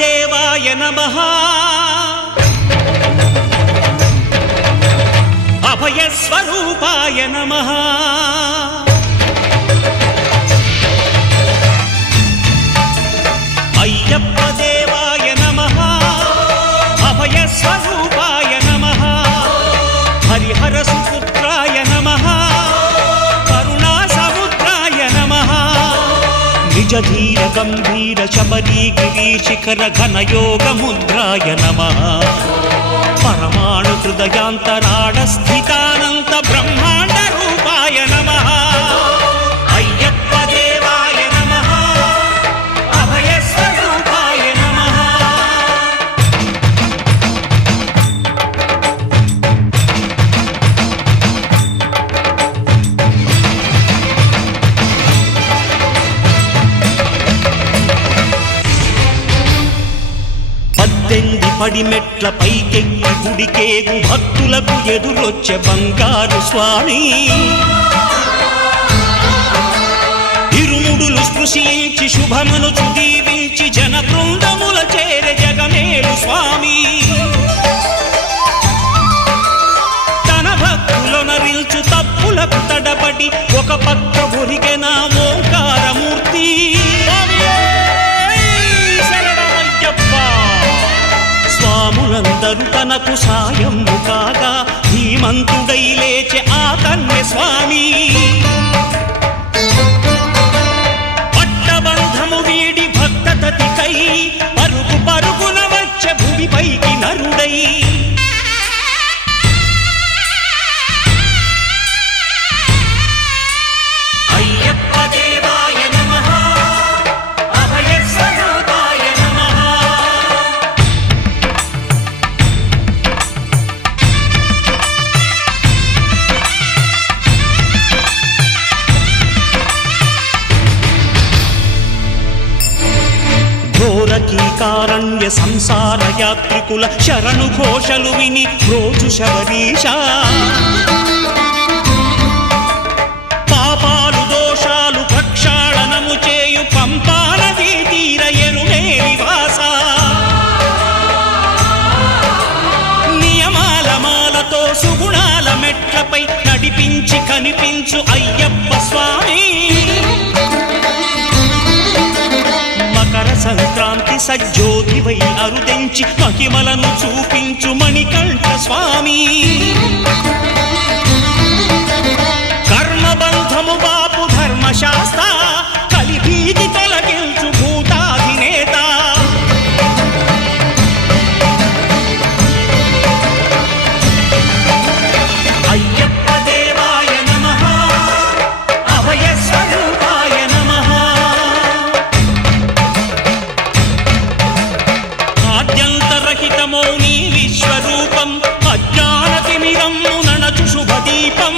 దేవాయ నమః అభయ స్వరూపాయ నమః అయ్యప్ప దేవాయ నమః అభయ స్వరూపాయ నమః హరిహర సుపుత్రాయ నమః కరుణా సముద్రాయ నమః నిజ ధీర గంభీర శబరీ గిరీశిఖర ఘనయోగ ముద్రాయ నమః పరమాణు హృదయాంతరాళ స్థితానంత బ్రహ్మాండ రూపాయ నమః అయ్యప్ప దేవాయ నమః అభయ స్వరూపాయ నమః పద్దెనిమిది పడిమెట్ల పైకెక్కి గుడికేగు భక్తులకు ఎదురొచ్చే బంగారు స్వామి ఇరుముడులు స్పృశించి శుభమనుచు దీవించి జన బృందముల చేరే జగమేలు స్వామి తన భక్తులొనరిల్చు తప్పులకు తడబడి ఒక పక్క ఒరిగెన ఓంకారమూర్తి స్వాములందరూ తనకు సాయము కాగా ధీమంతుడై లేచే ఆ కన్య స్వామి పట్టబంధము వీడి భక్తతతికై పరుగు పరుగున వచ్చే భూమిపైకి నరుడై అయ్యప్ప దేవాయ నమః అభయ స్వరూపాయ నమః ఘోరకీకారణ్య సంసార యాత్రికుల శరణు ఘోషలు విని రోజు శబరీష పాపాలు దోషాలు ప్రక్షాళనము చేయు పంపా నదీ తీర ఎరుమేలి వాస నియమాల మాలతో సుగుణాల మెట్లపై నడిపించి కనిపించు అయ్యప్ప స్వామి మకర సంక్రాంతి సజ్జోతివై అరుదెంచి మహిమలను చూపించు మణికంఠ స్వామి కర్మబంధము బాపు ధర్మశాస్త్ర కలిభీతి తొలగించు భూతాధినేత అయ్యప్ప దేవాయ నమః అభయ స్వరూపాయ నమః ఆద్యంతరహితమో నీ విశ్వరూపం అజ్ఞానతిమిరము నణచు శుభదీపం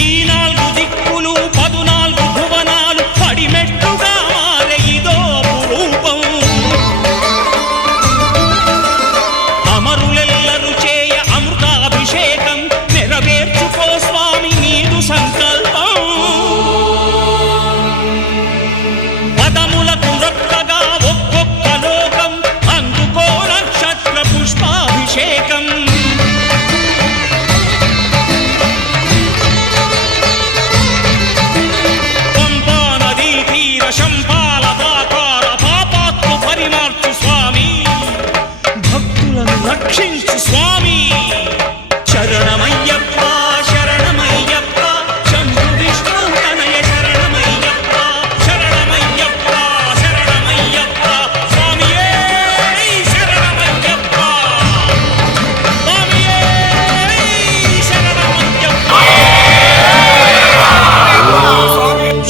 ఈ నాలుగు దిక్కులు 14 భువనాలు పడిమెట్టుగా మారే ఇదో అపురూపం అమరులెల్లరు చేయ అమృతాభిషేకం నెరవేర్చుకో స్వామి నీదు సంకల్పం పదములకు రొక్కగా ఒక్కొక్క లోకం అందుకో నక్షత్ర పుష్పాభిషేకం పంపా నదీ తీర శంపాల పాతాల పాపాత్మ పరిమార్చు స్వామి భక్తులను రక్షించు స్వామి శరణమయ్యప్ప శరణమయ్యప్ప శంభు విష్ణు తనయ శరణమయ్యప్ప శరణమయ్యప్ప శరణమయ్యప్ప స్వామియే శరణమయ్యప్ప స్వామియే శరణమయ్యప్ప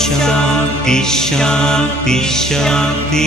శాంతి శాంతి శాంతి